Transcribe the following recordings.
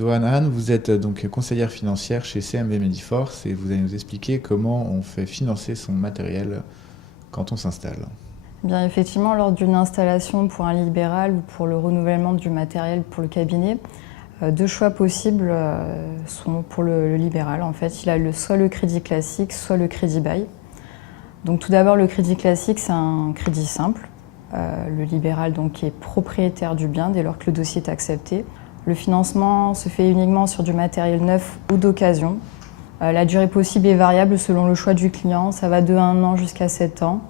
Doan Han, vous êtes donc conseillère financière chez CMB Mediforce et vous allez nous expliquer comment on fait financer son matériel quand on s'installe. Bien, effectivement, lors d'une installation pour un libéral ou pour le renouvellement du matériel pour le cabinet, deux choix possibles sont pour le libéral. En fait, il a soit le crédit classique, soit le crédit bail. Donc tout d'abord, le crédit classique, c'est un crédit simple. Le libéral donc, est propriétaire du bien dès lors que le dossier est accepté. Le financement se fait uniquement sur du matériel neuf ou d'occasion. La durée possible est variable selon le choix du client. Ça va de 1 an jusqu'à 7 ans.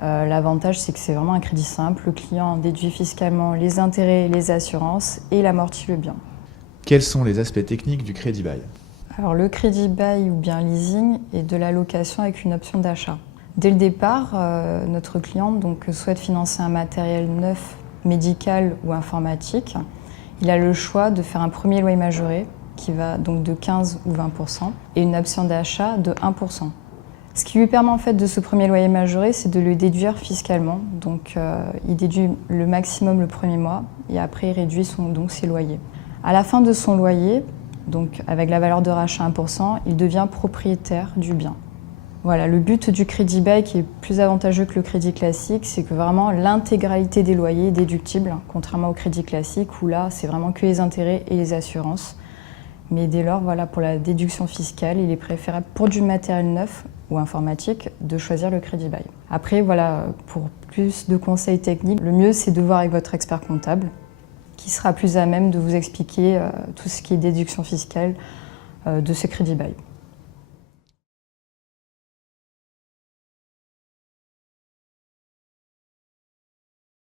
L'avantage, c'est que c'est vraiment un crédit simple. Le client déduit fiscalement les intérêts, les assurances et il amortit le bien. Quels sont les aspects techniques du crédit bail? Alors, le crédit bail ou bien leasing est de la location avec une option d'achat. Dès le départ, notre client donc, souhaite financer un matériel neuf, médical ou informatique. Il a le choix de faire un premier loyer majoré qui va donc de 15 ou 20% et une option d'achat de 1%. Ce qui lui permet en fait de ce premier loyer majoré, c'est de le déduire fiscalement. Donc il déduit le maximum le premier mois et après il réduit ses loyers. À la fin de son loyer, donc avec la valeur de rachat 1%, il devient propriétaire du bien. Voilà, le but du crédit bail qui est plus avantageux que le crédit classique, c'est que vraiment l'intégralité des loyers est déductible, contrairement au crédit classique où là, c'est vraiment que les intérêts et les assurances. Mais dès lors, voilà, pour la déduction fiscale, il est préférable pour du matériel neuf ou informatique de choisir le crédit bail. Après, voilà, pour plus de conseils techniques, le mieux c'est de voir avec votre expert comptable qui sera plus à même de vous expliquer tout ce qui est déduction fiscale de ce crédit bail.